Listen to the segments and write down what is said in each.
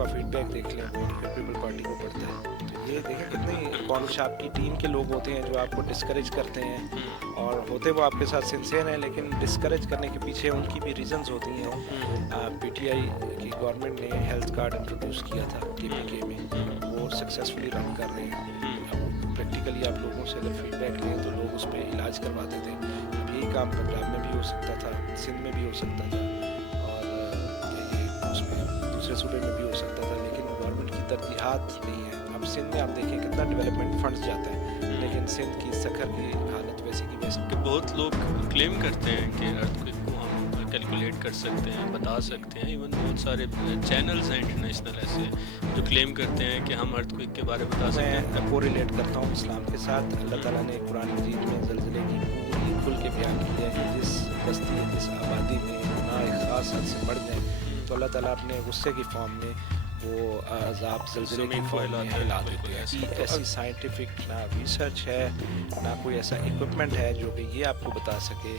کا feed back دیکھ لیں پیپل پارٹی کو پڑتا ہے. تو یہ دیکھیں کتنی کالج آپ کی ٹیم کے لوگ ہوتے ہیں جو آپ کو ڈسکریج کرتے ہیں, اور ہوتے وہ آپ کے ساتھ سنسیئر ہیں, لیکن ڈسکریج کرنے کے پیچھے ان کی بھی ریزنز ہوتی ہیں. پی ٹی آئی کی گورنمنٹ نے ہیلتھ کارڈ انٹروڈیوس کیا تھا کے پی کے میں, وہ سکسیزفلی رن کر رہے ہیں. اب پریکٹیکلی آپ لوگوں سے اگر فیڈ بیک لیں تو لوگ اس پہ علاج کرواتے تھے. اب یہی کام پنجاب میں بھی ہو سکتا تھا, سندھ میں بھی ہو سکتا تھا, اور یہ اس میں دوسرے صوبے میں بھی ہو سکتا تھا, لیکن گورنمنٹ کی ترجیحات نہیں ہیں. اب سندھ میں آپ دیکھیں کتنا ڈیولپمنٹ فنڈز جاتا ہے, لیکن سندھ کی سکھر کی حالت ویسے کی ویسے. کہ بہت لوگ کلیم کرتے ہیں کہ ارتھ کو ہم کیلکولیٹ کر سکتے ہیں, بتا سکتے ہیں. ایون بہت سارے چینلز ہیں انٹرنیشنل ایسے جو کلیم کرتے ہیں کہ ہم ارتھ کوئک کے بارے میں بتا سکتے ہیں. میں کو ریلیٹ کرتا ہوں اسلام کے ساتھ. اللہ تعالیٰ نے قرآن مجید میں زلزلے کی پوری کھل کے بیان کی ہے کہ جس بستی جس آبادی میں گناہ ایک خاص حد سے بڑھ جائیں تو اللہ تعالیٰ اپنے غصے کی فارم میں وہ عذاب زلزلے کی فارم میں ہلا دیتے ہیں. ایسی سائنٹیفک نہ ریسرچ ہے, نہ کوئی ایسا اکوپمنٹ ہے جو کہ یہ آپ کو بتا سکے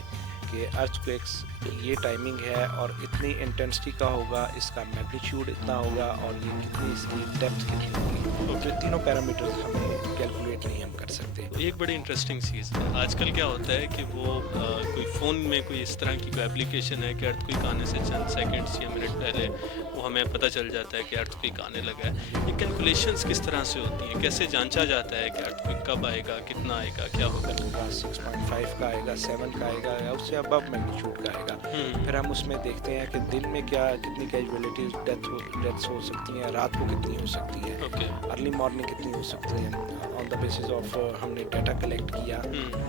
کہ ارتھ کویکس یہ ٹائمنگ ہے اور اتنی انٹینسٹی کا ہوگا, اس کا میگنیچیوڈ اتنا ہوگا, اور یہ کتنی اس کی ڈیپتھ کتنی ہوگی. جو تینوں پیرامیٹرز ہمیں کیلکولیٹ نہیں ہم کر سکتے. ایک بڑی انٹرسٹنگ چیز ہے آج کل کیا ہوتا ہے کہ وہ کوئی فون میں کوئی اس طرح کی کوئی اپلیکیشن ہے کہ ارتھ کوئک آنے سے چند سیکنڈس یا منٹ پہلے وہ ہمیں پتہ چل جاتا ہے کہ ارتھ کوئک آنے لگا ہے. یہ کیلکولیشنز کس طرح سے ہوتی ہیں, کیسے جانچا جاتا ہے کہ ارتھ کوئک کب آئے گا, کتنا آئے گا, کیا ہوگا؟ 6.5 کا آئے گا, 7 کا آئے گا, یا اس سے ابو میگنیچیوڈ کا آئے گا. پھر ہم اس میں دیکھتے ہیں کہ دن میں کیا کتنی کیجویلٹیز ڈیتھس ہو سکتی ہیں, رات کو کتنی ہو سکتی ہے, ارلی مارننگ کتنی ہو سکتی ہیں. آن دا بیسس آف ہم نے ڈیٹا کلیکٹ کیا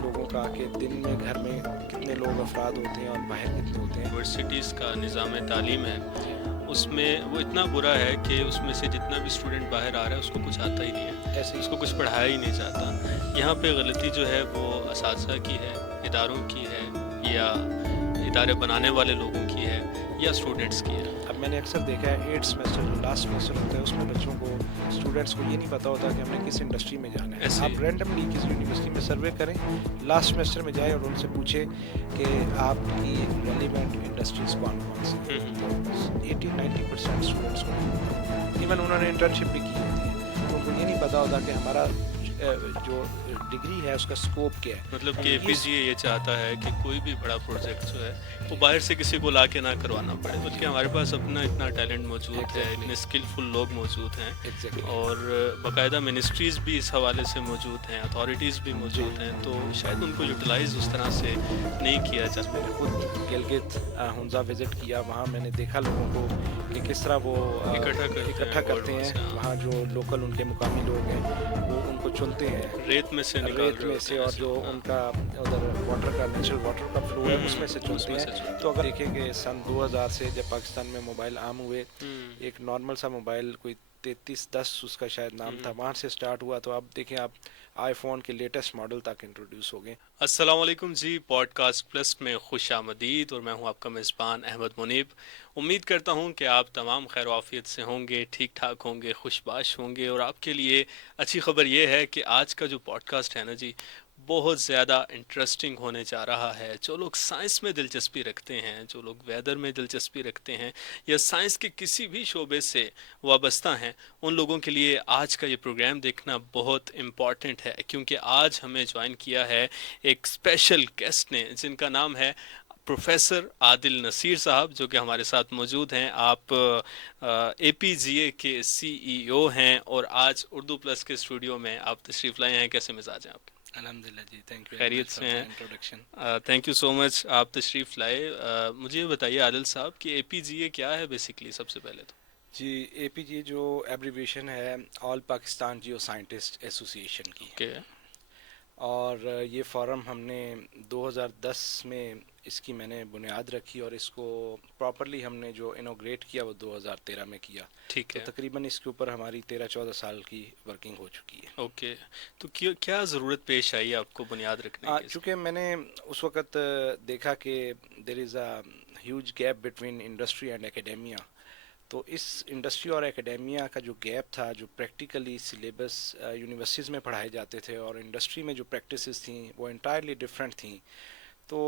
لوگوں کا کہ دن میں گھر میں کتنے لوگ افراد ہوتے ہیں اور باہر کتنے ہوتے ہیں. یونیورسٹیز کا نظام تعلیم ہے اس میں وہ اتنا برا ہے کہ اس میں سے جتنا بھی اسٹوڈنٹ باہر آ رہا ہے اس کو کچھ آتا ہی نہیں ہے, ایسے اس کو کچھ پڑھایا ہی نہیں جاتا. یہاں پہ غلطی جو ہے وہ اساتذہ کی ہے, اداروں کی ہے, یا ادارے بنانے والے لوگوں کی ہے, یا اسٹوڈنٹس کی ہے. اب میں نے اکثر دیکھا ہے 8th سیمسٹر جو لاسٹ سیمسٹر ہوتا ہے اس میں بچوں کو اسٹوڈنٹس کو یہ نہیں پتہ ہوتا کہ ہم نے کس انڈسٹری میں جانا ہے. آپ رینڈملی کسی یونیورسٹی میں سروے کریں, لاسٹ سیمسٹر میں جائیں اور ان سے پوچھیں کہ آپ کی ریلیونٹ انڈسٹریز کون کون سی ہیں. 80-90% اسٹوڈنٹس کو ایون انہوں نے انٹرنشپ بھی کی ہوتی ہے تو ان کو یہ نہیں پتہ ہوتا کہ ہمارا جو ڈگری ہے اس کا اسکوپ کیا ہے. مطلب کہ پی جی اے یہ چاہتا ہے کہ کوئی بھی بڑا پروجیکٹ جو ہے وہ باہر سے کسی کو لا کے نہ کروانا پڑے, بلکہ ہمارے پاس اپنا اتنا ٹیلنٹ موجود ہے, اتنے اسکلفل لوگ موجود ہیں, اور باقاعدہ منسٹریز بھی اس حوالے سے موجود ہیں, اتھارٹیز بھی موجود ہیں, تو شاید ان کو یوٹیلائز اس طرح سے نہیں کیا جا سکتا. میں نے خود گلگت ہنزا وزٹ کیا, وہاں میں نے دیکھا لوگوں کو کہ کس طرح وہ اکٹھا کرتے ہیں. وہاں جو لوکل ان کے مقامی لوگ ہیں وہ ان کو چنتے ہیں ریت میں سے اور جو ان کا ادھر واٹر کا نیچرل واٹر کا فلو ہے اس میں سے چنتے ہیں. تو اگر دیکھیں کہ سن 2000 سے جب پاکستان میں موبائل عام ہوئے, ایک نارمل سا موبائل کوئی 3310 اس کا شاید نام تھا, وہاں سے سٹارٹ ہوا. تو اب دیکھیں آپ آئی فون کے لیٹسٹ ماڈل تک انٹروڈیوس ہو گئے. السلام علیکم جی, پوڈ کاسٹ پلس میں خوش آمدید, اور میں ہوں آپ کا میزبان احمد منیب. امید کرتا ہوں کہ آپ تمام خیر و عافیت سے ہوں گے, ٹھیک ٹھاک ہوں گے, خوش باش ہوں گے. اور آپ کے لیے اچھی خبر یہ ہے کہ آج کا جو پوڈ کاسٹ ہے نا جی, بہت زیادہ انٹرسٹنگ ہونے جا رہا ہے. جو لوگ سائنس میں دلچسپی رکھتے ہیں, جو لوگ ویدر میں دلچسپی رکھتے ہیں, یا سائنس کے کسی بھی شعبے سے وابستہ ہیں, ان لوگوں کے لیے آج کا یہ پروگرام دیکھنا بہت امپورٹنٹ ہے, کیونکہ آج ہمیں جوائن کیا ہے ایک اسپیشل گیسٹ نے جن کا نام ہے پروفیسر عادل نصیر صاحب, جو کہ ہمارے ساتھ موجود ہیں. آپ اے پی جی اے کے سی ای او ہیں, اور آج اردو پلس کے اسٹوڈیو میں آپ تشریف لائے ہیں. کیسے مزاج ہیں آپ کے؟ الحمدللہ جی, تھینک یو, خیریت سے ہیں؟ تھینک یو سو مچ, آپ تشریف لائے. مجھے یہ بتائیے عادل صاحب کہ اے پی جی اے کیا ہے بیسکلی, سب سے پہلے تو. جی, اے پی جی جو ایبریویشن ہے آل پاکستان جیو سائنٹسٹ ایسوسی ایشن کی, اور یہ فورم ہم نے 2010 میں اس کی میں نے بنیاد رکھی, اور اس کو پراپرلی ہم نے جو انوگریٹ کیا وہ 2013 میں کیا. ٹھیک ہے, تو تقریباً اس کے اوپر ہماری 13-14 سال کی ورکنگ ہو چکی ہے. اوکے, تو کیا ضرورت پیش آئی آپ کو بنیاد رکھنے کی؟ چونکہ میں نے اس وقت دیکھا کہ there is a huge gap between industry and academia. تو اس انڈسٹری اور ایکیڈیمیا کا جو گیپ تھا, جو پریکٹیکلی سلیبس یونیورسٹیز میں پڑھائے جاتے تھے اور انڈسٹری میں جو پریکٹسز تھیں وہ انٹائرلی ڈفرینٹ تھیں. تو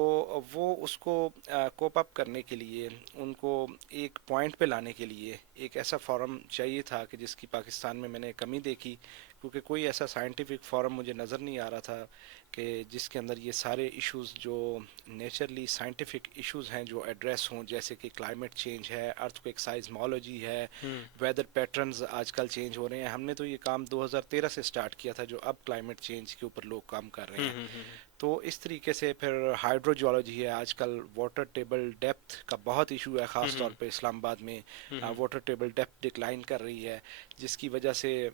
وہ اس کو کوپ اپ کرنے کے لیے ان کو ایک پوائنٹ پہ لانے کے لیے ایک ایسا فورم چاہیے تھا کہ جس کی پاکستان میں نے کمی دیکھی، کیونکہ کوئی ایسا سائنٹیفک فورم مجھے نظر نہیں آ رہا تھا کہ جس کے اندر یہ سارے ایشوز جو نیچرلی سائنٹیفک ایشوز ہیں جو ایڈریس ہوں، جیسے کہ کلائمیٹ چینج ہے، ارتھ کوئک سائزمالوجی ہے، ہوں ویدر پیٹرنز آج کل چینج ہو رہے ہیں. ہم نے تو یہ کام 2013 سے سٹارٹ کیا تھا، جو اب کلائمیٹ چینج کے اوپر لوگ کام کر رہے ہوں ہیں. ہوں ہوں تو اس طریقے سے پھر ہائیڈرو جیولوجی ہے. آج کل واٹر ٹیبل ڈیپتھ کا بہت ایشو ہے، خاص طور ہوں پہ اسلام آباد میں ہوں واٹر ٹیبل ڈیپتھ ڈکلائن کر رہی ہے، جس کی وجہ سے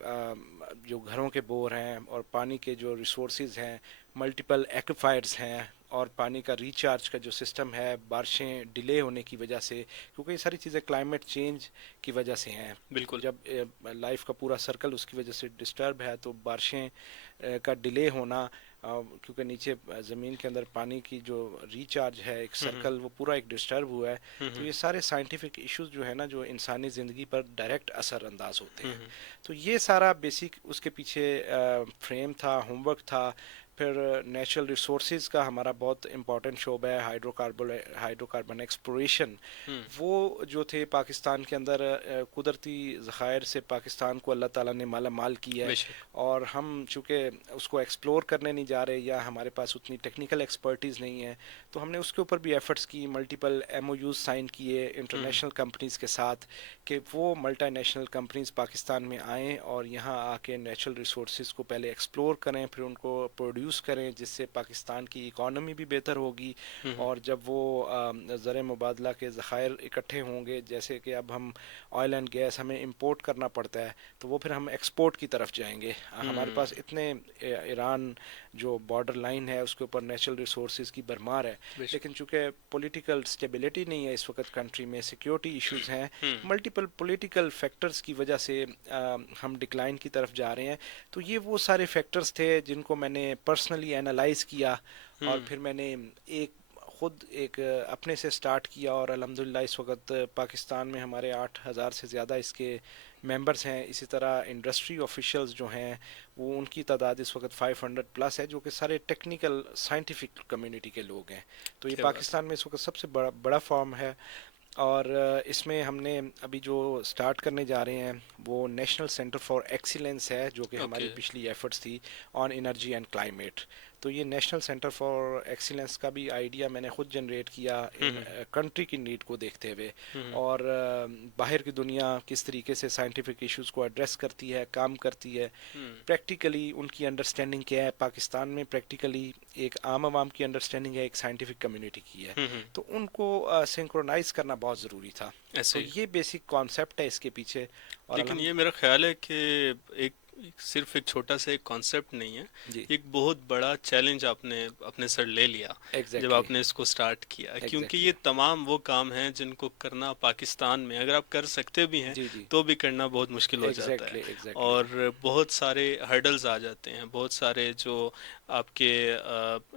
جو گھروں کے بور ہیں اور پانی کے جو ریسورسز ہیں، ملٹیپل ایکویفائرز ہیں، اور پانی کا ریچارج کا جو سسٹم ہے، بارشیں ڈیلے ہونے کی وجہ سے، کیونکہ یہ ساری چیزیں کلائمیٹ چینج کی وجہ سے ہیں. بالکل جب لائف کا پورا سرکل اس کی وجہ سے ڈسٹرب ہے، تو بارشیں کا ڈیلے ہونا، کیونکہ نیچے زمین کے اندر پانی کی جو ریچارج ہے ایک ہوں سرکل، وہ پورا ایک ڈسٹرب ہوا ہے. ہوں تو ہوں یہ سارے سائنٹیفک ایشوز جو ہے نا، جو انسانی زندگی پر ڈائریکٹ اثر انداز ہوتے ہیں. ہوں تو یہ سارا بیسک اس کے پیچھے فریم تھا، ہوم ورک تھا. پھر نیچرل ریسورسز کا ہمارا بہت امپورٹنٹ شعبہ ہے، ہائیڈرو کاربن ایکسپلوریشن. ہوں وہ جو تھے پاکستان کے اندر، قدرتی ذخائر سے پاکستان کو اللہ تعالیٰ نے مالا مال کیا ہے. بے شک اور ہم چونکہ اس کو ایکسپلور کرنے نہیں جا رہے، یا ہمارے پاس اتنی ٹیکنیکل ایکسپرٹیز نہیں ہے، تو ہم نے اس کے اوپر بھی ایفرٹس کی، multiple M O Us sign کیے ہوں انٹرنیشنل کمپنیز کے ساتھ، کہ وہ ملٹی نیشنل کمپنیز پاکستان میں آئیں اور یہاں آ کے نیچرل ریسورسز کو پہلے ایکسپلور کریں، پھر ان کو پروڈیوس کریں، جس سے پاکستان کی اکانومی بھی بہتر ہوگی. ہوں اور جب وہ زر مبادلہ کے ذخائر اکٹھے ہوں گے، جیسے کہ اب ہم آئل اینڈ گیس ہمیں امپورٹ کرنا پڑتا ہے، تو وہ پھر ہم ایکسپورٹ کی طرف جائیں گے. ہمارے ہوں پاس اتنے ایران جو بارڈر لائن ہے اس کے اوپر نیچرل ریسورسز کی بھرمار ہے، بے شک لیکن چونکہ پولیٹیکل اسٹیبلٹی نہیں ہے اس وقت کنٹری میں، سیکیورٹی ایشوز ہیں، ہوں ملٹیپل پولیٹیکل فیکٹرز کی وجہ سے ہم ڈکلائن کی طرف جا رہے ہیں. تو یہ وہ سارے فیکٹرز تھے جن کو میں نے پرسنلی اینالائز کیا، اور ہوں پھر میں نے خود ایک اپنے سے سٹارٹ کیا. اور الحمدللہ اس وقت پاکستان میں ہمارے 8,000 سے زیادہ اس کے ممبرز ہیں. اسی طرح انڈسٹری آفیشلز جو ہیں، وہ ان کی تعداد اس وقت 500 پلس ہے، جو کہ سارے ٹیکنیکل سائنٹیفک کمیونٹی کے لوگ ہیں. تو یہ کیا بات پاکستان میں اس وقت سب سے بڑا فارم ہے. اور اس میں ہم نے ابھی جو سٹارٹ کرنے جا رہے ہیں وہ نیشنل سینٹر فار ایکسیلنس ہے، جو کہ ہے ہماری اوکے پچھلی ایفرٹس تھی آن انرجی اینڈ کلائمیٹ. تو یہ نیشنل سینٹر فار ایکسیلنس کا بھی آئیڈیا میں نے خود جنریٹ کیا ان ہوں کنٹری کی نیڈ کو دیکھتے ہوئے، ہوں اور باہر کی دنیا کس طریقے سے سائنٹیفک ایشوز کو ایڈریس کرتی ہے، کام کرتی ہے، ہوں پریکٹیکلی ان کی انڈرسٹینڈنگ کیا ہے. پاکستان میں پریکٹیکلی ایک عام عوام کی انڈرسٹینڈنگ ہے، ایک سائنٹیفک کمیونٹی کی ہے. ہوں تو ان کو سنکرونائز کرنا بہت ضروری تھا. ایسے تو ہی. یہ بیسک کانسیپٹ ہے اس کے پیچھے. اور لیکن الحمد یہ میرا خیال ہے کہ صرف ایک چھوٹا سا ایک کانسیپٹ نہیں ہے، جی ایک بہت بڑا چیلنج آپ نے اپنے سر لے لیا جب ایگزیکٹلی آپ نے اس کو سٹارٹ کیا، کیونکہ ایگزیکٹلی یہ تمام وہ کام ہیں جن کو کرنا پاکستان میں اگر آپ کر سکتے بھی ہیں جی جی تو بھی کرنا بہت مشکل ہو جاتا ہے، ایگزیکٹلی ایگزیکٹلی اور بہت سارے ہرڈلز آ جاتے ہیں، بہت سارے جو آپ کے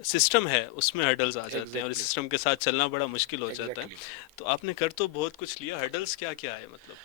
سسٹم ہے اس میں ہرڈلز آ جاتے ہیں، اور اس ایگزیکٹلی سسٹم کے ساتھ چلنا بڑا مشکل ہو جاتا ہے. ایگزیکٹلی تو آپ نے کر تو بہت کچھ لیا، ہرڈلز کیا کیا ہے مطلب؟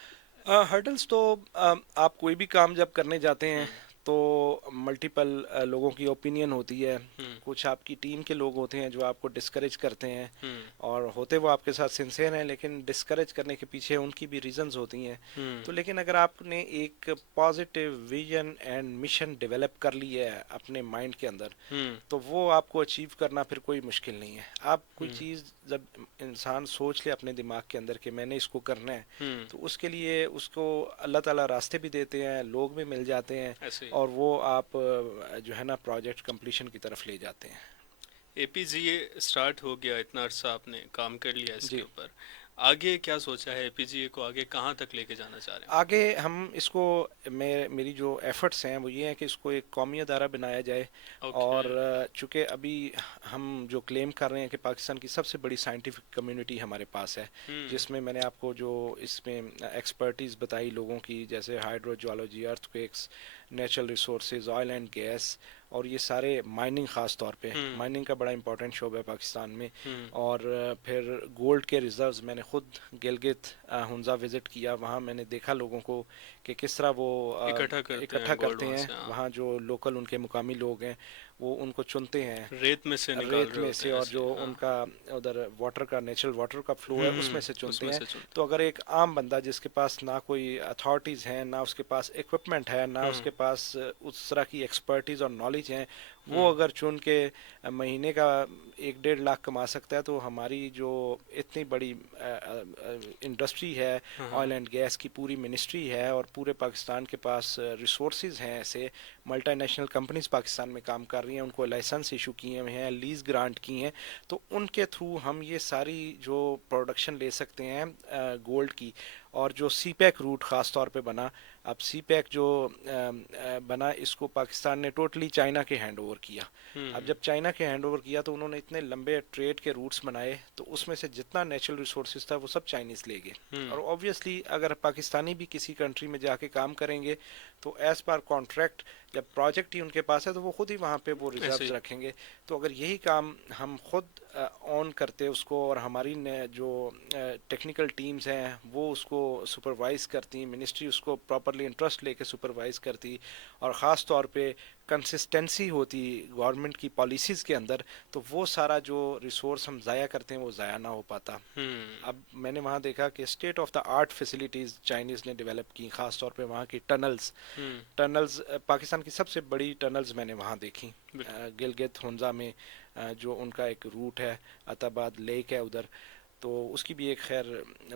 ہرڈلس تو آپ کوئی بھی کام جب کرنے جاتے ہیں ہوں تو ملٹیپل لوگوں کی اوپینین ہوتی ہے. ہوں کچھ آپ کی ٹیم کے لوگ ہوتے ہیں جو آپ کو ڈسکریج کرتے ہیں، ہوں اور ہوتے وہ آپ کے ساتھ سنسیئر ہیں، لیکن ڈسکریج کرنے کے پیچھے ان کی بھی ریزنز ہوتی ہیں. ہوں تو لیکن اگر آپ نے ایک positive vision and mission develop کر لی ہے اپنے مائنڈ کے اندر، ہوں تو وہ آپ کو اچیو کرنا پھر کوئی مشکل نہیں ہے. آپ کوئی ہوں چیز جب انسان سوچ لے اپنے دماغ کے اندر کہ میں نے اس کو کرنا ہے، ہوں تو اس کے لیے اس کو اللہ تعالیٰ راستے بھی دیتے ہیں، لوگ بھی مل جاتے ہیں، ایسے ہی. اور وہ آپ جو ہے نا پروجیکٹ کمپلیشن کی طرف لے جاتے ہیں. اے پی جی اے اسٹارٹ ہو گیا، اتنا عرصہ آپ نے کام کر لیا اس کے جی، اوپر، آگے کیا سوچا ہے؟ اے پی جی اے کو آگے کہاں تک لے کے جانا چاہ رہے آگے ہم اس کو میری جو ایفرٹس ہیں وہ یہ ہیں کہ اس کو ایک قومی ادارہ بنایا جائے. ہیں؟ اوکے. اور چونکہ ابھی ہم جو کلیم کر رہے ہیں کہ پاکستان کی سب سے بڑی سائنٹیفک کمیونٹی ہمارے پاس ہے، ہوں جس میں نے آپ کو جو اس میں ایکسپرٹیز بتائی لوگوں کی، جیسے hydrogeology, earthquakes, natural resources, oil and gas, اور یہ سارے مائننگ، خاص طور پہ مائننگ کا بڑا امپورٹنٹ شعبہ ہے پاکستان میں. اور پھر گولڈ کے ریزروز، میں نے خود گلگت ہنزا وزٹ کیا، وہاں میں نے دیکھا لوگوں کو کہ کس طرح وہ اکٹھا کرتے ہیں. وہاں جو لوکل ان کے مقامی لوگ ہیں وہ ان کو چنتے ہیں ریت میں سے نکال ریت رہے میں ہوتے سے، ہیں اور ایسے. جو ان کا ادھر واٹر کا نیچرل واٹر کا فلو ہے اس میں سے اس چنتے میں ہیں. سے چنتے تو اگر ایک عام بندہ جس کے پاس نہ کوئی اتھارٹیز ہیں، نہ اس کے پاس اکوپمنٹ ہے، نہ اس کے پاس اس طرح کی ایکسپرٹیز اور نالج ہیں، وہ اگر چن کے مہینے کا 1-1.5 لاکھ کما سکتا ہے، تو ہماری جو اتنی بڑی انڈسٹری ہے آئل اینڈ گیس کی، پوری منسٹری ہے، اور پورے پاکستان کے پاس ریسورسز ہیں، ایسے ملٹی نیشنل کمپنیز پاکستان میں کام کر رہی ہیں، ان کو لائسنس ایشو کیے ہوئے ہیں، لیز گرانٹ کی ہیں، تو ان کے تھرو ہم یہ ساری جو پروڈکشن لے سکتے ہیں گولڈ کی. اور جو سی پیک روٹ خاص طور پہ بنا، اب سی پیک جو بنا، اس کو پاکستان نے ٹوٹلی چائنا کے ہینڈ اوور کیا. اب جب چائنا کے ہینڈ اوور کیا تو انہوں نے اتنے لمبے ٹریڈ کے روٹس بنائے، تو اس میں سے جتنا نیچرل ریسورسز تھا وہ سب چائنیز لے گئے. اور اوبویسلی اگر پاکستانی بھی کسی کنٹری میں جا کے کام کریں گے تو ایز پر کانٹریکٹ، جب پروجیکٹ ہی ان کے پاس ہے تو وہ خود ہی وہاں پہ وہ ریزروز رکھیں گے. تو اگر یہی کام ہم خود آن کرتے اس کو، اور ہماری جو ٹیکنیکل ٹیمز ہیں وہ اس کو سپروائز کرتی، منسٹری اس کو پراپرلی انٹرسٹ لے کے سپروائز کرتی، اور خاص طور پہ کنسسٹنسی ہوتی گورنمنٹ کی پالیسیز کے اندر، تو وہ سارا جو ریسورس ہم ضائع کرتے ہیں وہ ضائع نہ ہو پاتا. اب میں نے وہاں دیکھا کہ state of the art facilities Chinese نے ڈیولپ کی، خاص طور پہ وہاں کی ٹنلز پاکستان کی سب سے بڑی ٹنلز میں نے وہاں دیکھی گلگت ہنزا میں. جو ان کا ایک روٹ ہے عتاباد لیک ہے ادھر، تو اس کی بھی ایک خیر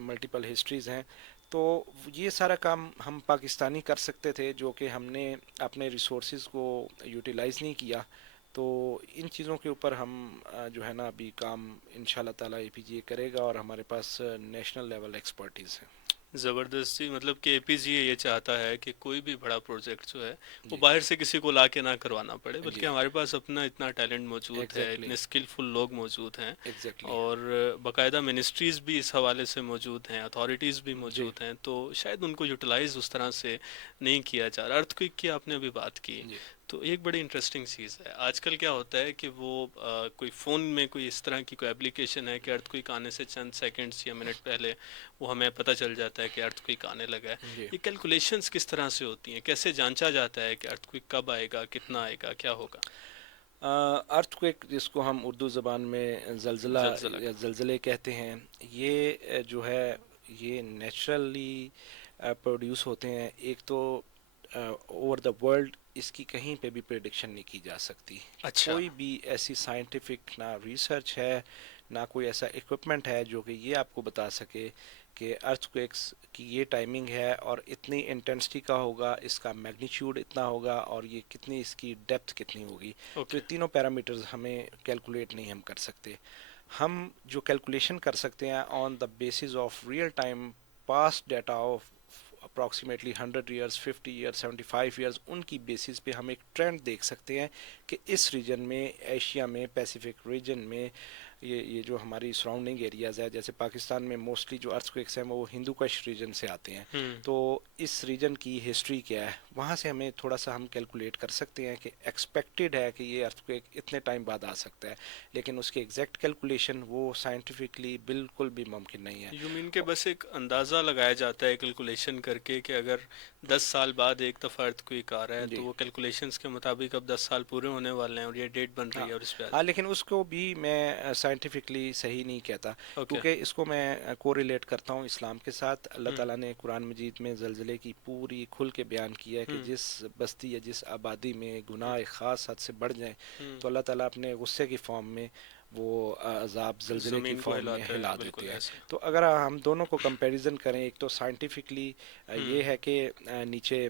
ملٹیپل ہسٹریز ہیں. تو یہ سارا کام ہم پاکستانی کر سکتے تھے، جو کہ ہم نے اپنے ریسورسز کو یوٹیلائز نہیں کیا. تو ان چیزوں کے اوپر ہم جو ہے نا ابھی کام انشاءاللہ تعالیٰ اے پی جی اے کرے گا، اور ہمارے پاس نیشنل لیول ایکسپرٹیز ہے. زبردستی. مطلب کہ اے پی جی یہ چاہتا ہے کہ کوئی بھی بڑا پروجیکٹ جو ہے وہ باہر سے کسی کو لا کے نہ کروانا پڑے، بلکہ ہمارے پاس اپنا اتنا ٹیلنٹ موجود ہے، اتنے اسکلفل لوگ موجود ہیں، اور باقاعدہ منسٹریز بھی اس حوالے سے موجود ہیں، اتھارٹیز بھی موجود ہیں، تو شاید ان کو یوٹیلائز اس طرح سے نہیں کیا جا رہا. ارتھ کوئک کی آپ نے ابھی بات کی، تو ایک بڑی انٹرسٹنگ چیز ہے. آج کل کیا ہوتا ہے کہ وہ کوئی فون میں کوئی اس طرح کی کوئی اپلیکیشن ہے کہ ارتھ کوئک آنے سے چند سیکنڈز یا منٹ پہلے وہ ہمیں پتہ چل جاتا ہے کہ ارتھ کوئک آنے لگا ہے. یہ کیلکولیشنز کس طرح سے ہوتی ہیں؟ کیسے جانچا جاتا ہے کہ ارتھ کوئک کب آئے گا، کتنا آئے گا، کیا ہوگا؟ ارتھ کوئک، جس کو ہم اردو زبان میں زلزلہ یا زلزلے کہتے ہیں، یہ جو ہے یہ نیچرلی پروڈیوس ہوتے ہیں. ایک تو اوور دا ورلڈ اس کی کہیں پہ بھی پریڈکشن نہیں کی جا سکتی. کوئی بھی ایسی سائنٹیفک نہ ریسرچ ہے، نہ کوئی ایسا اکوپمنٹ ہے جو کہ یہ آپ کو بتا سکے کہ ارتھ کوئکس کی یہ ٹائمنگ ہے اور اتنی انٹینسٹی کا ہوگا، اس کا میگنیچیوڈ اتنا ہوگا، اور یہ کتنی اس کی ڈیپتھ کتنی ہوگی. تو یہ تینوں پیرامیٹرز ہمیں کیلکولیٹ نہیں ہم کر سکتے. ہم جو کیلکولیشن کر سکتے ہیں on the basis of real time past data of approximately 100 years, 50 years, 75 years, ان کی بیسس پہ ہم ایک ٹرینڈ دیکھ سکتے ہیں کہ اس ریجن میں، ایشیا میں، پیسیفک ریجن میں، یہ جو ہماری سراؤنڈنگ ایریاز ہے، جیسے پاکستان میں موسٹلی جو ارتھ کوئکس ہیں وہ ہندو کش ریجن سے آتے ہیں، تو اس ریجن کی ہسٹری کیا ہے، وہاں سے ہمیں تھوڑا سا ہم کیلکولیٹ کر سکتے ہیں کہ ایکسپیکٹڈ ہے کہ یہ ارتھ کوئک اتنے ٹائم بعد آ سکتا ہے. لیکن اس کی ایگزیکٹ کیلکولیشن وہ سائنٹیفکلی بالکل بھی ممکن نہیں ہے. یو مین کہ بس ایک اندازہ لگایا جاتا ہے کیلکولیشن کر کے کہ اگر 10 سال بعد ایک دفعہ ارتھ کوئک آ رہا ہے تو وہ کیلکولیشنز کے مطابق اب 10 سال پورے ہونے والے ہیں اور یہ ڈیٹ بن رہی ہے اور اس پہ لیکن اس کو بھی میں سائنٹیفکلی صحیح نہیں کہتا، کیونکہ اس کو میں کو ریلیٹ کرتا ہوں اسلام کے ساتھ. اللہ تعالیٰ نے قرآن مجید میں زلزلے کی پوری کھل کے بیان کیا ہے کہ جس بستی یا جس آبادی میں گناہ خاص حد سے بڑھ جائیں تو اللہ تعالیٰ اپنے غصے کی فارم میں وہ عذاب زلزلے کی فارم میں ہلا دیتے ہیں. تو اگر ہم دونوں کو کمپیریزن کریں، ایک تو سائنٹیفکلی یہ ہے کہ نیچے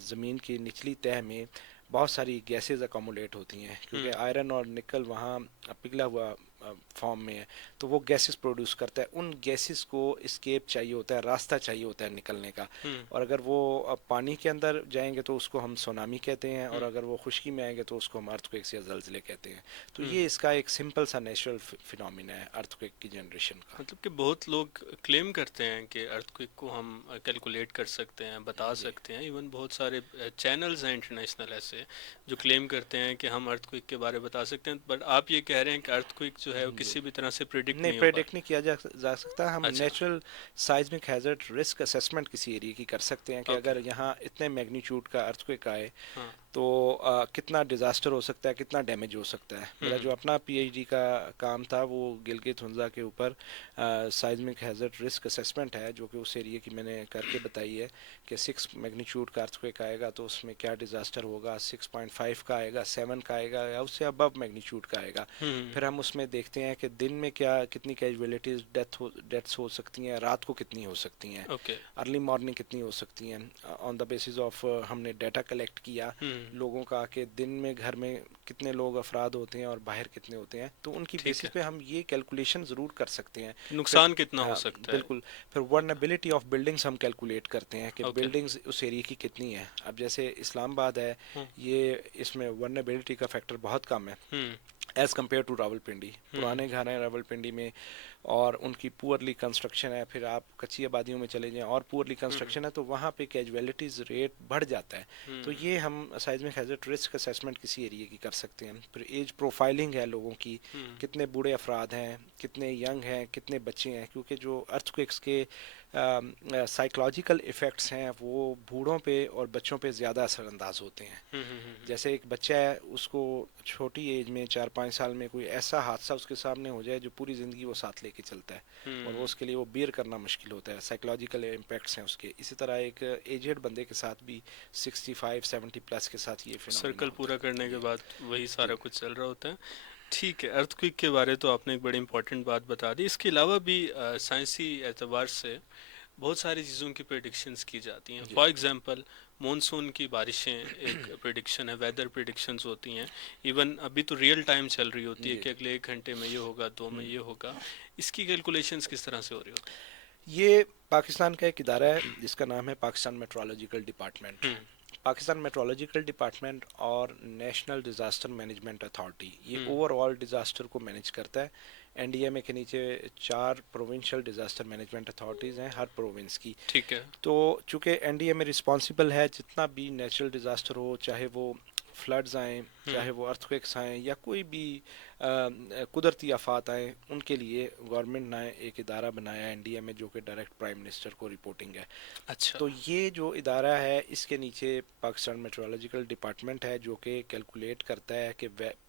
زمین کی نچلی تہہ میں بہت ساری گیسز اکومولیٹ ہوتی ہیں، کیونکہ آئرن اور نکل وہاں پگھلا ہوا فارم میں ہے تو وہ گیسز پروڈیوس کرتا ہے. ان گیسز کو اسکیپ چاہیے ہوتا ہے, راستہ چاہیے ہوتا ہے نکلنے کا, اور اگر وہ پانی کے اندر جائیں گے تو اس کو ہم سونامی کہتے ہیں, اور اگر وہ خشکی میں آئیں گے تو اس کو ہم ارتھ کویکس یا زلزلے کہتے ہیں. تو یہ اس کا ایک سمپل سا نیچرل فینومینا ہے ارتھ کویک کی جنریشن کا. مطلب کہ بہت لوگ کلیم کرتے ہیں کہ ارتھ کوئک کو ہم کیلکولیٹ کر سکتے ہیں, بتا سکتے ہیں. ایون بہت سارے چینلز ہیں انٹرنیشنل ایسے جو کلیم کرتے ہیں کہ ہم ارتھ کوئک کے بارے بتا سکتے ہیں, بٹ آپ یہ کہہ رہے ہیں کہ ارتھ کوئک جو ہے وہ کسی بھی طرح سے پریڈکٹ نہیں, نہیں ہو پریڈکٹ پاتا. نہیں کیا جا سکتا. ہم اچھا, نیچرل سائزمک ہیزرڈ رسک اسسمنٹ کسی ایریے کی کر سکتے ہیں کہ اوکے, اگر یہاں اتنے میگنیچیوڈ کا ارتھ کوئک آئے ہاں, تو کتنا ڈیزاسٹر ہو سکتا ہے, کتنا ڈیمیج ہو سکتا ہے. میرا جو اپنا پی ایچ ڈی کا کام تھا وہ گلگت ہنزا کے اوپر سائزمک ہیزرڈ رسک اسسمنٹ ہے, جو کہ اس ایریے کی میں نے کر کے بتائی ہے کہ 6 میگنیچیوڈ کا ارتھ کوئک آئے گا تو اس میں کیا ڈیزاسٹر ہوگا, 6.5 کا آئے گا, 7 کا آئے گا, یا اس سے ابو میگنیچیوڈ کا آئے گا. پھر ہم اس میں دیکھتے ہیں کہ دن میں کتنی کیجویلٹیز ڈیتھس ہو سکتی ہیں, رات کو کتنی ہو سکتی ہیں, اوکے, ارلی مارننگ کتنی ہو سکتی ہیں, آن دا بیسس آف ہم نے ڈیٹا کلیکٹ کیا لوگوں کا کہ دن میں گھر میں کتنے لوگ افراد ہوتے ہیں اور باہر کتنے ہوتے ہیں, تو ان کی ٹھیک ہے, بیسس پہ ہم یہ کیلکولیشن ضرور کر سکتے ہیں. نقصان کتنا ہو سکتا ہے. بالکل. پھر ورنیبلٹی آف بلڈنگس ہم کیلکولیٹ کرتے ہیں کہ اوکے, بلڈنگس اس ایریے کی کتنی ہیں. اب جیسے اسلام آباد ہے, یہ اس میں ورنیبلٹی کا فیکٹر بہت کم ہے ایز کمپیئر ٹو راولپنڈی. پرانے گھر ہیں راولپنڈی میں اور ان کی پورلی کنسٹرکشن ہے. پھر آپ کچی آبادیوں میں چلے جائیں اور پورلی کنسٹرکشن ہے تو وہاں پہ کیجویلٹیز ریٹ بڑھ جاتا ہے. تو یہ ہم سائزمک ہیزرڈ رسک اسسمنٹ کسی ایریے کی کر سکتے ہیں. پھر ایج پروفائلنگ ہے لوگوں کی, کتنے بوڑھے افراد ہیں, کتنے ینگ ہیں, کتنے بچے ہیں, کیونکہ جو ارتھ کوئکس کے سائیکلوجیکل ایفیکٹس ہیں وہ بوڑھوں پہ اور بچوں پہ زیادہ اثر انداز ہوتے ہیں. جیسے ایک بچہ ہے, اس کو چھوٹی ایج میں 4-5 سال میں کوئی ایسا حادثہ اس کے سامنے ہو جائے جو پوری زندگی وہ ساتھ لے کے چلتا ہے اور وہ اس کے لیے وہ بیئر کرنا مشکل ہوتا ہے. سائیکلوجیکل امپیکٹس ہیں اس کے. اسی طرح ایک ایجڈ بندے کے ساتھ بھی 65-70 پلس کے ساتھ یہ فینومینا سرکل پورا کرنے کے بعد وہی جی. سارا کچھ چل رہا ہوتا ہے. ٹھیک ہے, ارتھ کوئک کے بارے تو آپ نے ایک بڑی امپورٹنٹ بات بتا دی. اس کے علاوہ بھی سائنسی اعتبار سے بہت ساری چیزوں کی پریڈکشنز کی جاتی ہیں. فار ایگزامپل مونسون کی بارشیں ایک پریڈکشن ہے, ویدر پریڈکشنز ہوتی ہیں. ایون ابھی تو ریئل ٹائم چل رہی ہوتی ہے کہ اگلے 1 گھنٹے میں یہ ہوگا, 2 میں یہ ہوگا. اس کی کیلکولیشنز کس طرح سے ہو رہی ہوتی ہیں؟ یہ پاکستان کا ایک ادارہ ہے جس کا نام ہے Pakistan meteorological department. Pakistan meteorological department اور نیشنل ڈیزاسٹر مینجمنٹ اتھارٹی یہ اوور آل ڈیزاسٹر کو مینیج کرتا ہے. این ڈی ایم اے کے نیچے 4 پروونشل ڈیزاسٹر مینجمنٹ اتھارٹیز ہیں ہر پروونس کی. ٹھیک ہے, تو چونکہ این ڈی ایم اے رسپانسبل ہے جتنا بھی نیچرل ڈیزاسٹر ہو, چاہے وہ فلڈز آئیں, چاہے وہ ارتھ کویکس آئیں, یا کوئی بھی قدرتی آفات آئیں, ان کے لیے گورنمنٹ نے ایک ادارہ بنایا این ڈی ایم اے جو کہ ڈائریکٹ پرائم منسٹر کو رپورٹنگ ہے. اچھا, تو یہ جو ادارہ ہے اس کے نیچے پاکستان میٹرولوجیکل ڈپارٹمنٹ ہے جو کہ کیلکولیٹ کرتا ہے کہ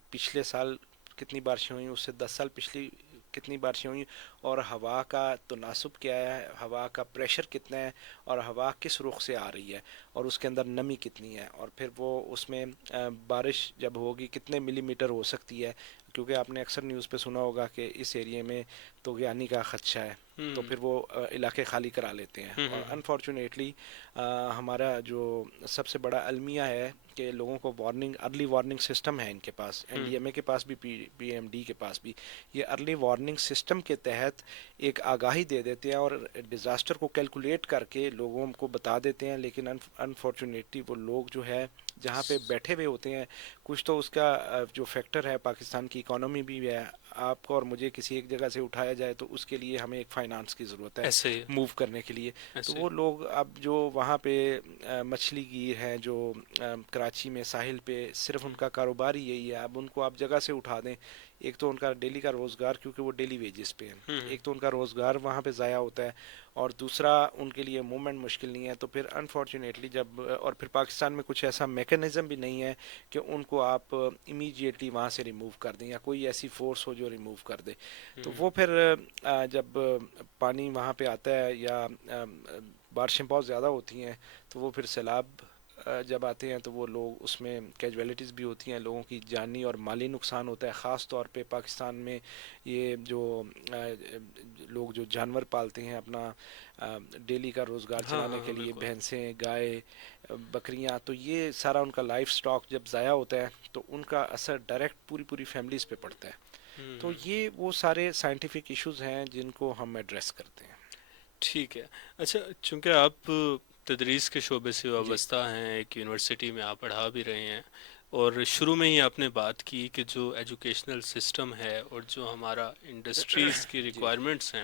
پچھلے سال کتنی بارشیں ہوئیں, اس سے 10 سال پچھلی کتنی بارشیں ہوئیں, اور ہوا کا تناسب کیا ہے, ہوا کا پریشر کتنا ہے, اور ہوا کس رخ سے آ رہی ہے, اور اس کے اندر نمی کتنی ہے, اور پھر وہ اس میں بارش جب ہوگی کتنے ملی میٹر ہو سکتی ہے. کیونکہ آپ نے اکثر نیوز پہ سنا ہوگا کہ اس ایریے میں طغیانی کا خدشہ ہے, تو پھر وہ علاقے خالی کرا لیتے ہیں. اور انفارچونیٹلی ہمارا جو سب سے بڑا المیہ ہے کہ لوگوں کو ارلی وارننگ سسٹم ہے ان کے پاس, این ڈی ایم اے کے پاس بھی, پی ایم ڈی کے پاس بھی. یہ ارلی وارننگ سسٹم کے تحت ایک آگاہی دے دیتے ہیں اور ڈیزاسٹر کو کیلکولیٹ کر کے لوگوں کو بتا دیتے ہیں. لیکن انفارچونیٹلی وہ لوگ جو ہے جہاں پہ بیٹھے ہوئے ہوتے ہیں, کچھ تو اس کا جو فیکٹر ہے پاکستان کی اکانومی بھی ہے, آپ کو اور مجھے کسی ایک جگہ سے اٹھایا جائے تو اس کے لیے ہمیں ایک فائنانس کی ضرورت ہے موو کرنے کے لیے. تو وہ لوگ اب جو وہاں پہ مچھلی گیر ہیں جو کراچی میں ساحل پہ, صرف ان کا کاروبار ہی یہی ہے. اب ان کو آپ جگہ سے اٹھا دیں, ایک تو ان کا ڈیلی کا روزگار, کیونکہ وہ ڈیلی ویجز پہ ہیں, ایک تو ان کا روزگار وہاں پہ ضائع ہوتا ہے, اور دوسرا ان کے لیے موومنٹ مشکل نہیں ہے. تو پھر انفارچونیٹلی جب, اور پھر پاکستان میں کچھ ایسا میکانزم بھی نہیں ہے کہ ان کو آپ امیجیٹلی وہاں سے ریموو کر دیں, یا کوئی ایسی فورس ہو جو ریموو کر دے. تو وہ پھر جب پانی وہاں پہ آتا ہے یا بارشیں بہت زیادہ ہوتی ہیں تو وہ پھر سیلاب جب آتے ہیں تو وہ لوگ اس میں کیجویلٹیز بھی ہوتی ہیں, لوگوں کی جانی اور مالی نقصان ہوتا ہے. خاص طور پہ پاکستان میں یہ جو لوگ جو جانور پالتے ہیں اپنا ڈیلی کا روزگار چلانے کے لیے, بھینسیں, گائے, بکریاں, تو یہ سارا ان کا لائف سٹاک جب ضائع ہوتا ہے تو ان کا اثر ڈائریکٹ پوری فیملیز پہ پڑتا ہے. تو یہ وہ سارے سائنٹیفک ایشوز ہیں جن کو ہم ایڈریس کرتے ہیں. ٹھیک ہے. اچھا، چونکہ آپ تدریس کے شعبے سے جی وابستہ ہیں، ایک یونیورسٹی میں آپ پڑھا بھی رہے ہیں، اور شروع میں ہی آپ نے بات کی کہ جو ایجوکیشنل سسٹم ہے اور جو ہمارا انڈسٹریز کی جی ریکوائرمنٹس ہیں،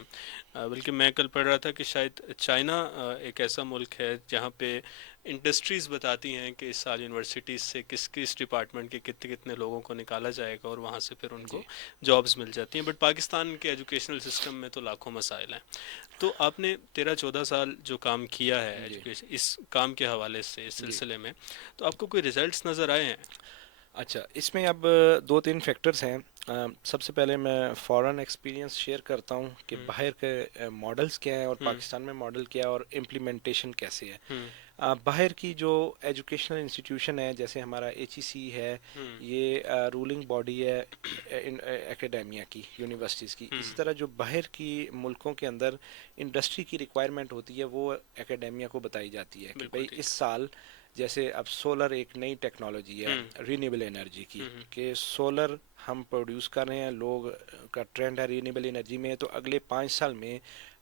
بلکہ میں کل پڑھ رہا تھا کہ شاید چائنا ایک ایسا ملک ہے جہاں پہ انڈسٹریز بتاتی ہیں کہ اس سال یونیورسٹیز سے کس کس ڈپارٹمنٹ کے کتنے کتنے لوگوں کو نکالا جائے گا، اور وہاں سے پھر ان کو جی جابز مل جاتی ہیں. بٹ پاکستان کے ایجوکیشنل سسٹم میں تو لاکھوں مسائل ہیں. تو آپ نے 13-14 سال جو کام کیا ہے جی ایجوکیشن اس کام کے حوالے سے، اس جی. سلسلے میں، تو آپ کو کوئی ریزلٹس نظر آئے ہیں؟ اچھا، اس میں اب دو تین فیکٹرز ہیں. سب سے پہلے میں فورن ایکسپیرینس شیئر کرتا ہوں کہ ہم، باہر کے ماڈلز کیا ہیں اور ہم، پاکستان میں ماڈل کیا ہے اور امپلیمنٹیشن کیسے ہے. ہم، باہر کی جو ایجوکیشنل انسٹیٹیوشن ہے جیسے ہمارا HEC ہے، ہم، یہ رولنگ باڈی ہے اکیڈیمیا کی، یونیورسٹیز کی. ہم، اسی طرح جو باہر کی ملکوں کے اندر انڈسٹری کی ریکوائرمنٹ ہوتی ہے وہ اکیڈیمیا کو بتائی جاتی ہے کہ بالکل بھئی اس ٹھیک. سال جیسے اب سولر ایک نئی ٹیکنالوجی ہے ہم، رینیبل انرجی کی، ہم، کہ سولر ہم پروڈیوس کر رہے ہیں، لوگ کا ٹرینڈ ہے رینیبل انرجی میں، تو اگلے 5 سال میں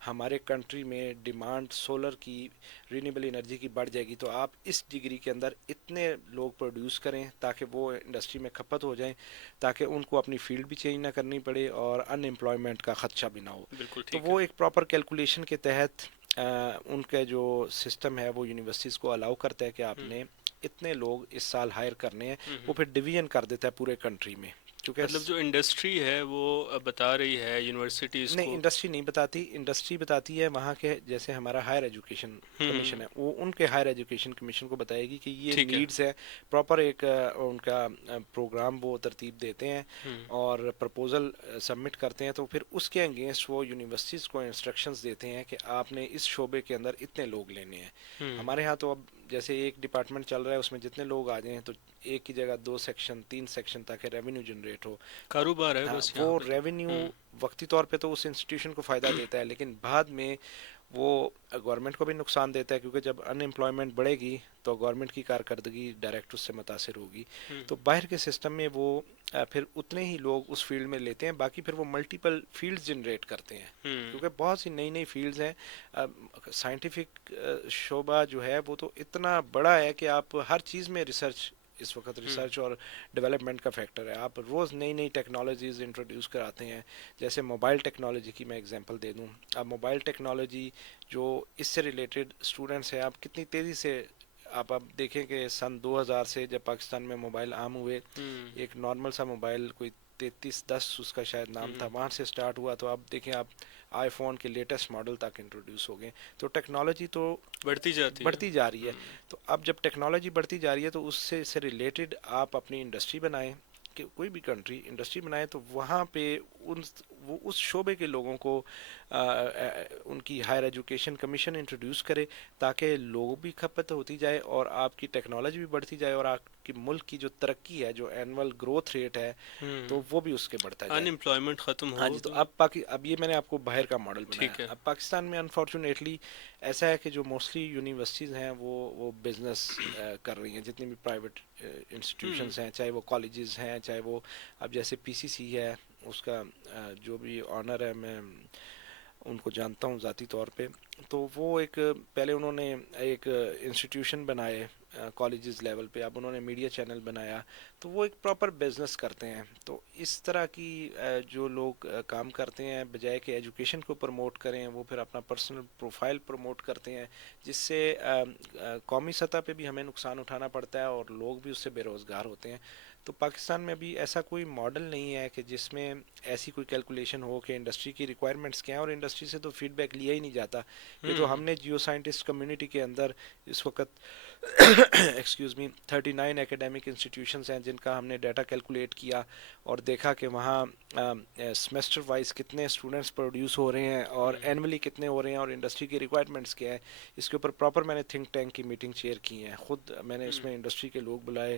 ہمارے کنٹری میں ڈیمانڈ سولر کی، رینیبل انرجی کی بڑھ جائے گی. تو آپ اس ڈگری کے اندر اتنے لوگ پروڈیوس کریں تاکہ وہ انڈسٹری میں کھپت ہو جائیں، تاکہ ان کو اپنی فیلڈ بھی چینج نہ کرنی پڑے اور ان امپلائمنٹ کا خدشہ بھی نہ ہو. بالکل تو ٹھیک ہے. وہ ایک پراپر کیلکولیشن کے تحت ان کا جو سسٹم ہے وہ یونیورسٹیز کو الاؤ کرتا ہے کہ آپ ہم، نے اتنے لوگ اس سال ہائر کرنے ہیں. ہم، وہ ہم. پھر ڈویژن کر دیتا ہے پورے کنٹری میں، کیونکہ مطلب جو انڈسٹری ہے وہ بتا رہی ہے یونیورسٹیز نہیں، کو. انڈسٹری نہیں بتاتی. انڈسٹری بتاتی ہے وہاں کے، جیسے ہمارا ہائر ایجوکیشن ہم، کمیشن ہے، وہ ان کے ہائر ایجوکیشن کمیشن کو بتائے گی کہ یہ ٹھیک ہے. نیڈز ہے. پراپر ایک ان کا پروگرام وہ ترتیب دیتے ہیں ہم، اور پرپوزل سبمٹ کرتے ہیں. تو پھر اس کے اگینسٹ وہ یونیورسٹیز کو انسٹرکشنز دیتے ہیں کہ آپ نے اس شعبے کے اندر اتنے لوگ لینے ہیں. ہم. ہمارے ہاں تو اب جیسے ایک ڈپارٹمنٹ چل رہا ہے، اس میں جتنے لوگ آ جائیں تو ایک کی جگہ 2 سیکشن 3 سیکشن تاکہ ریونیو جنریٹ ہو. کاروبار ہے ہاں، بس یہاں وہ پہ تو. ریونیو ہم، وقتی طور پہ تو اس انسٹیٹیوشن کو فائدہ دیتا ہے، لیکن بعد میں وہ گورنمنٹ کو بھی نقصان دیتا ہے، کیونکہ جب ان امپلائمنٹ بڑھے گی تو گورنمنٹ کی کارکردگی ڈائریکٹ اس سے متاثر ہوگی. ہم، تو باہر کے سسٹم میں وہ پھر اتنے ہی لوگ اس فیلڈ میں لیتے ہیں، باقی پھر وہ ملٹیپل فیلڈز جنریٹ کرتے ہیں، ہم. کیونکہ بہت سی نئی نئی فیلڈز ہیں. سائنٹیفک شعبہ جو ہے وہ تو اتنا بڑا ہے کہ آپ ہر چیز میں ریسرچ، اس وقت ہم، ریسرچ اور ڈیولپمنٹ کا فیکٹر ہے. آپ روز نئی نئی ٹیکنالوجیز انٹروڈیوس کراتے ہیں. جیسے موبائل ٹیکنالوجی کی میں اگزامپل دے دوں. اب موبائل ٹیکنالوجی جو اس سے ریلیٹڈ اسٹوڈنٹس ہیں، آپ کتنی تیزی سے آپ اب دیکھیں کہ سن 2000 سے جب پاکستان میں موبائل عام ہوئے، ہم، ایک نارمل سا موبائل کوئی 3310 اس کا شاید نام تھا، ہم. وہاں سے سٹارٹ ہوا. تو آپ دیکھیں آپ آئی فون کے لیٹسٹ ماڈل تک انٹروڈیوس ہو گئے. تو ٹیکنالوجی تو بڑھتی جاتی ہے. بڑھتی جا رہی ہے. ہم، تو اب جب ٹیکنالوجی بڑھتی جا رہی ہے تو اس سے ریلیٹڈ آپ اپنی انڈسٹری بنائیں، کہ کوئی بھی کنٹری انڈسٹری بنائے تو وہاں پہ ان وہ اس شعبے کے لوگوں کو ان کی ہائر ایجوکیشن کمیشن انٹروڈیوس کرے، تاکہ لوگ بھی کھپت ہوتی جائے اور آپ کی ٹیکنالوجی بھی بڑھتی جائے اور آپ کی ملک کی جو ترقی ہے، جو اینول گروتھ ریٹ ہے، تو وہ بھی اس کے بڑھتا ان جائے. امپلائمنٹ ختم ہاں ہو جی. تو تو. اب یہ میں نے آپ کو باہر کا ماڈل بنایا. ٹھیک ہے. اب پاکستان میں انفارچونیٹلی ایسا ہے کہ جو موسٹلی یونیورسٹیز ہیں وہ بزنس کر رہی ہیں. جتنی بھی پرائیویٹ ہم، انسٹیٹیوشنز ہیں، چاہے وہ کالجز ہیں، چاہے وہ اب جیسے PCC ہے، اس کا جو بھی آنر ہے، میں ان کو جانتا ہوں ذاتی طور پہ. تو وہ ایک پہلے انہوں نے ایک انسٹیٹیوشن بنائے کالجز لیول پہ، اب انہوں نے میڈیا چینل بنایا. تو وہ ایک پراپر بزنس کرتے ہیں. تو اس طرح کی جو لوگ کام کرتے ہیں، بجائے کہ ایجوکیشن کو پروموٹ کریں، وہ پھر اپنا پرسنل پروفائل پروموٹ کرتے ہیں، جس سے قومی سطح پہ بھی ہمیں نقصان اٹھانا پڑتا ہے اور لوگ بھی اس سے بے روزگار ہوتے ہیں. تو پاکستان میں بھی ایسا کوئی ماڈل نہیں ہے کہ جس میں ایسی کوئی کیلکولیشن ہو کہ انڈسٹری کی ریکوائرمنٹس کیا ہیں، اور انڈسٹری سے تو فیڈ بیک لیا ہی نہیں جاتا. یہ تو ہم. ہم نے جیو سائنٹسٹ کمیونٹی کے اندر اس وقت ایکسکیوز می 39 اکیڈیمک انسٹیٹیوشنز ہیں جن کا ہم نے ڈیٹا کیلکولیٹ کیا اور دیکھا کہ وہاں سمیسٹر وائز کتنے اسٹوڈنٹس پروڈیوس ہو رہے ہیں اور اینولی کتنے ہو رہے ہیں اور انڈسٹری کی ریکوائرمنٹس کیا ہے. اس کے اوپر پراپر میں نے تھنک ٹینک کی میٹنگ چیئر کی ہیں، خود میں نے اس میں انڈسٹری کے لوگ بلائے،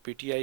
PTI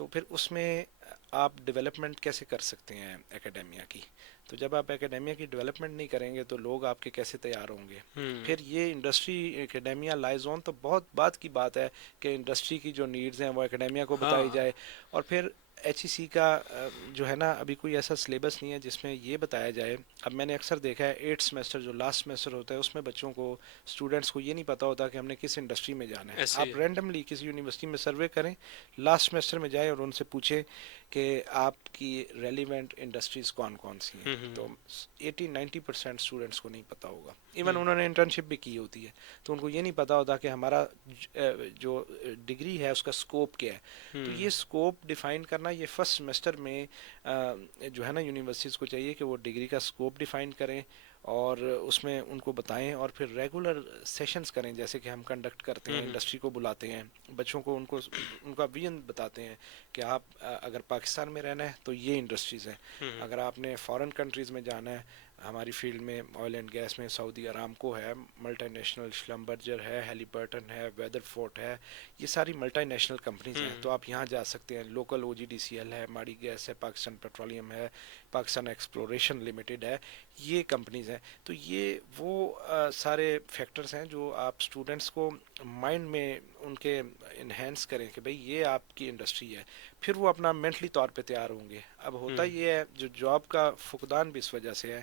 تو پھر اس میں آپ ڈیولپمنٹ کیسے کر سکتے ہیں اکیڈیمیا کی؟ تو جب آپ اکیڈیمیا کی ڈیولپمنٹ نہیں کریں گے تو لوگ آپ کے کیسے تیار ہوں گے؟ پھر یہ انڈسٹری اکیڈیمیا لائز آن، تو بہت بات کی بات ہے کہ انڈسٹری کی جو نیڈز ہیں وہ اکیڈیمیا کو ہاں بتائی جائے. اور پھر ایچ ای سی کا جو ہے نا ابھی کوئی ایسا سلیبس نہیں ہے جس میں یہ بتایا جائے. اب میں نے اکثر دیکھا ہے 8 سیمسٹر جو لاسٹ سیمسٹر ہوتا ہے اس میں بچوں کو، اسٹوڈنٹس کو یہ نہیں پتا ہوتا کہ ہم نے کس انڈسٹری میں جانا ہے. ایسے ہی آپ رینڈملی کسی یونیورسٹی میں سروے کریں، لاسٹ سیمسٹر میں جائیں اور ان سے پوچھیں کہ آپ کی ریلیونٹ انڈسٹریز کون کون سی ہیں، تو 80-90% اسٹوڈنٹس کو نہیں پتا ہوگا. ایون انہوں نے انٹرنشپ بھی کی ہوتی ہے تو ان کو یہ نہیں پتا ہوتا کہ ہمارا جو ڈگری ہے اس کا اسکوپ کیا ہے. تو یہ اسکوپ ڈیفائن کرنا، یہ فرسٹ سیمسٹر میں جو ہے نا یونیورسٹیز کو چاہیے کہ وہ ڈگری کا اسکوپ ڈیفائن کریں اور اس میں ان کو بتائیں، اور پھر ریگولر سیشنز کریں جیسے کہ ہم کنڈکٹ کرتے ہیں. انڈسٹری کو بلاتے ہیں، بچوں کو ان کا ویژن بتاتے ہیں کہ آپ اگر پاکستان میں رہنا ہے تو یہ انڈسٹریز ہیں، اگر آپ نے فارن کنٹریز میں جانا ہے، ہماری فیلڈ میں آئل اینڈ گیس میں سعودی ارامکو ہے، ملٹی نیشنل شلمبرجر ہے، ہیلی برٹن ہے، ویدر فورٹ ہے، یہ ساری ملٹی نیشنل کمپنیز ہیں. تو آپ یہاں جا سکتے ہیں. لوکل او جی ڈی سی ایل ہے، ماڑی گیس ہے، پاکستان پیٹرولیم ہے، پاکستان ایکسپلوریشن لمیٹڈ ہے، یہ کمپنیز ہیں. تو یہ وہ سارے فیکٹرز ہیں جو آپ اسٹوڈنٹس کو مائنڈ میں ان کے انہینس کریں کہ بھئی یہ آپ کی انڈسٹری ہے. پھر وہ اپنا مینٹلی طور پہ تیار ہوں گے. اب ہوتا یہ ہے جو جاب کا فقدان بھی اس وجہ سے ہے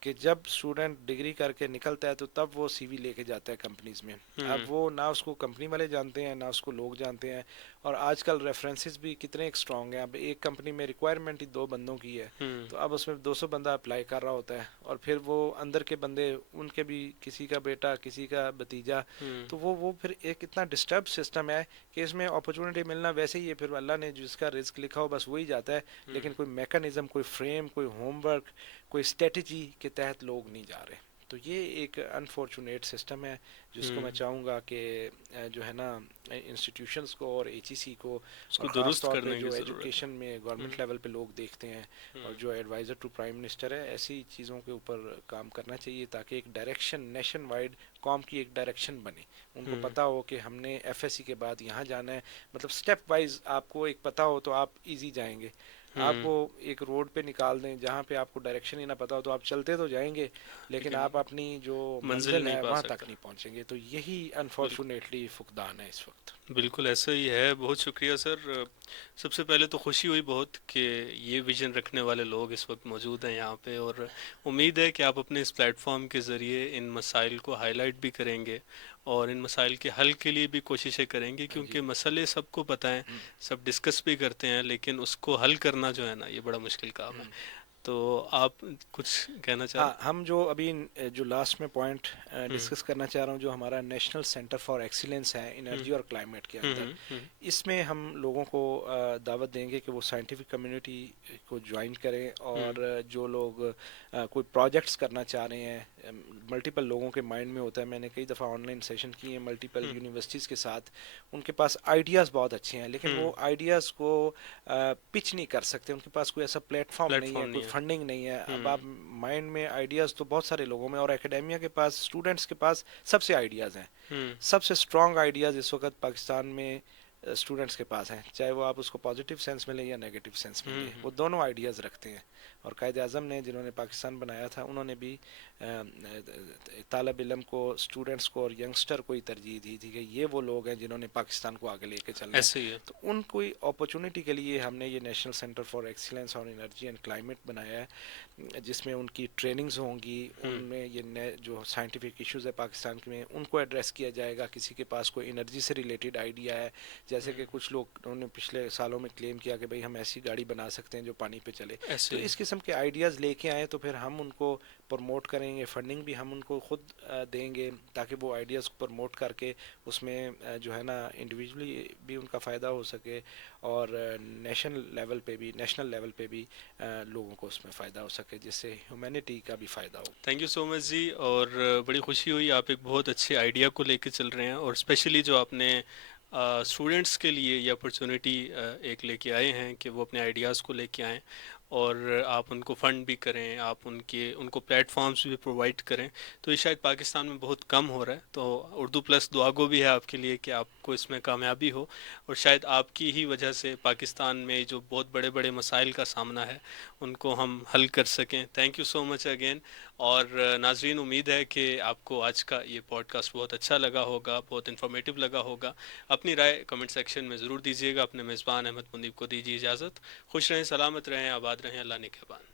کہ جب اسٹوڈنٹ ڈگری کر کے نکلتا ہے تو تب وہ سی وی لے کے جاتا ہے کمپنیز میں. اب وہ نہ اس کو کمپنی والے جانتے ہیں نہ اس کو لوگ جانتے ہیں، اور آج کل ریفرنسز بھی کتنے ایک اسٹرانگ ہیں. اب ایک کمپنی میں ریکوائرمنٹ ہی 2 بندوں کی ہے تو اب اس میں 200 بندہ اپلائی کر رہا ہوتا ہے، اور پھر وہ اندر کے بندے ان کے بھی کسی کا بیٹا کسی کا بھتیجا، تو وہ پھر ایک اتنا ڈسٹرب سسٹم ہے کہ اس میں اپرچونٹی ملنا ویسے ہی ہے، پھر اللہ نے جس کا رزق لکھا ہو بس وہی جاتا ہے. لیکن کوئی میکانزم، کوئی فریم، کوئی ہوم ورک، کوئی اسٹریٹجی کے تحت لوگ نہیں جا رہے. تو یہ ایک انفارچونیٹ سسٹم ہے جس کو میں چاہوں گا کہ جو ہے نا انسٹیٹیوشنز کو اور ایچ ای سی کو، اس اور کو خاص درست طور پہ کرنے کی جو ضرورت ایجوکیشن میں گورنمنٹ لیول پہ لوگ دیکھتے ہیں اور جو ایڈوائزر ٹو پرائم منسٹر ہے، ایسی چیزوں کے اوپر کام کرنا چاہیے تاکہ ایک ڈائریکشن نیشن وائڈ قوم کی ایک ڈائریکشن بنے. ان کو پتہ ہو کہ ہم نے ایف ایس سی کے بعد یہاں جانا ہے، مطلب سٹیپ وائز آپ کو ایک پتہ ہو تو آپ ایزی جائیں گے. آپ کو ایک روڈ پہ نکال دیں جہاں پہ آپ کو ڈائریکشن ہی نہ پتا ہو تو آپ چلتے تو جائیں گے لیکن آپ اپنی جو منزل نہیں ہے پا وہاں تک سکتے. نہیں پہنچیں گے. تو یہی انفارچونیٹلی فقدان ہے اس وقت. بالکل ایسا ہی ہے. بہت شکریہ سر. سب سے پہلے تو خوشی ہوئی بہت کہ یہ ویژن رکھنے والے لوگ اس وقت موجود ہیں یہاں پہ، اور امید ہے کہ آپ اپنے اس پلیٹ فارم کے ذریعے ان مسائل کو ہائی لائٹ بھی کریں گے اور ان مسائل کے حل کے لیے بھی کوششیں کریں گے، کیونکہ مسئلے سب کو پتہ ہیں، سب ڈسکس بھی کرتے ہیں، لیکن اس کو حل کرنا جو ہے نا یہ بڑا مشکل کام ہے. تو آپ کچھ کہنا چاہ ہاں، رہے ہم جو ابھی جو لاسٹ میں پوائنٹ ڈسکس کرنا چاہ رہا ہوں جو ہمارا نیشنل سینٹر فار ایکسیلنس ہے انرجی اور کلائمیٹ کے اندر، اس میں ہم لوگوں کو دعوت دیں گے کہ وہ سائنٹیفک کمیونٹی کو جوائن کریں، اور جو لوگ کوئی پروجیکٹس کرنا چاہ رہے ہیں، ملٹیپل لوگوں کے مائنڈ میں ہوتا ہے. میں نے کئی دفعہ آن لائن سیشن کیے ہیں ملٹیپل یونیورسٹیز کے ساتھ. ان کے پاس آئیڈیاز بہت اچھے ہیں لیکن وہ آئیڈیاز کو پچ نہیں کر سکتے، ان کے پاس کوئی ایسا پلیٹ فارم نہیں ہے، کوئی فنڈنگ نہیں ہے. اب آپ مائنڈ میں آئیڈیاز تو بہت سارے لوگوں میں، اور اکیڈیمیا کے پاس، اسٹوڈنٹس کے پاس سب سے آئیڈیاز ہیں. سب سے اسٹرانگ آئیڈیاز اس وقت پاکستان میں اسٹوڈنٹس کے پاس ہیں، چاہے وہ آپ اس کو پازیٹیو سینس میں لیں یا نیگیٹو سینس میں لیں، وہ دونوں آئیڈیاز رکھتے ہیں. اور قائد اعظم نے جنہوں نے پاکستان بنایا تھا انہوں نے بھی طالب علم کو، اسٹوڈنٹس کو اور ینگسٹر کو ہی ترجیح دی تھی کہ یہ وہ لوگ ہیں جنہوں نے پاکستان کو آگے لے کے چلنا ایسے ہی ہے. ہے. تو ان کو اپرچونٹی کے لیے ہم نے یہ national centre for excellence on energy and climate بنایا ہے، جس میں ان کی ٹریننگز ہوں گی، ان میں یہ جو سائنٹیفک ایشوز ہے پاکستان میں ان کو ایڈریس کیا جائے گا. کسی کے پاس کوئی انرجی سے ریلیٹڈ آئیڈیا ہے، جیسے کہ کچھ لوگ انہوں نے پچھلے سالوں میں کلیم کیا کہ بھئی ہم ایسی گاڑی بنا سکتے ہیں جو پانی پہ چلے، تو اس قسم کے آئیڈیاز لے کے آئیں تو پھر ہم ان کو پروموٹ کریں گے. فنڈنگ بھی ہم ان کو خود دیں گے تاکہ وہ آئیڈیاز کو پروموٹ کر کے اس میں جو ہے نا انڈیویجولی بھی ان کا فائدہ ہو سکے اور نیشنل لیول پہ بھی لوگوں کو اس میں فائدہ ہو سکے، جس سے ہیومینٹی کا بھی فائدہ ہو. تھینک یو سو مچ جی. اور بڑی خوشی ہوئی آپ ایک بہت اچھے آئیڈیا کو لے کے چل رہے ہیں، اور اسپیشلی جو آپ نے اسٹوڈنٹس کے لیے یہ اپرچونیٹی ایک لے کے آئے ہیں کہ وہ اپنے آئیڈیاز کو لے کے آئیں اور آپ ان کو فنڈ بھی کریں، آپ ان کو پلیٹ فارمز بھی پرووائڈ کریں، تو یہ شاید پاکستان میں بہت کم ہو رہا ہے. تو اردو پلس دعا گو بھی ہے آپ کے لیے کہ آپ کو اس میں کامیابی ہو، اور شاید آپ کی ہی وجہ سے پاکستان میں جو بہت بڑے بڑے مسائل کا سامنا ہے ان کو ہم حل کر سکیں. Thank you so much again. اور ناظرین، امید ہے کہ آپ کو آج کا یہ پوڈ کاسٹ بہت اچھا لگا ہوگا، بہت انفارمیٹیو لگا ہوگا. اپنی رائے کمنٹ سیکشن میں ضرور دیجیے گا. اپنے میزبان احمد منیب کو دیجیے اجازت. خوش رہیں، سلامت رہیں، آباد رہیں. اللہ نگہبان.